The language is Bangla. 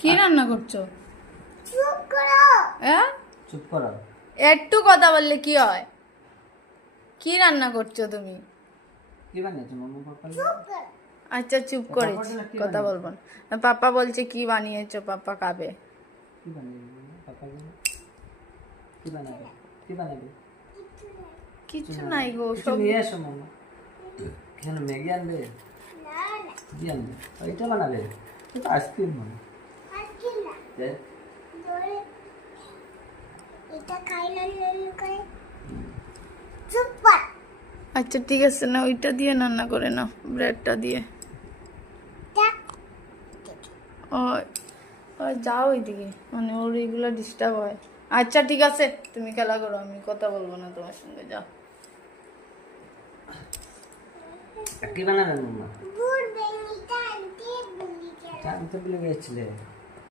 কি রান্না করছো? চুপ করো। চুপ করো। একটু কথা বললে কি হয়? কি রান্না করছো তুমি? কি বানিয়েছো মাম্মু পাপা? আচ্ছা চুপ করেছি, কথা বলবো না। পাপা বলছে কি বানিয়েছো, পাপা খাবে। কি বানিয়েছো পাপা? কি বানাবে? কি বানাবে? কিছু নাই গো, কিছু সব নিয়ে এসো মাম্মু। কেন ম্যাগি আনবে? না না, কি আনবে? এটা বানাবে? এটা আইসক্রিম মানে। আজকে না। যে ধরে এটা খাই না লেলু করে। চুপ কর। আচ্ছা ঠিক আছে, না ওইটা দিয়ে রান্না করে নাও, ব্রেডটা দিয়ে। দেখ। ও ও যাও ওইদিকে, মানে ওর এইগুলো ডিস্টার্ব হয়। আচ্ছা ঠিক আছে, তুমি খেলা করো, আমি কথা বলবো না তোমার সঙ্গে, যাও। কি বানাবে মাম্মা? ভুল বেনিটা আনতে ভুলে গেলাম। আনতে ভুলে গেছিলে।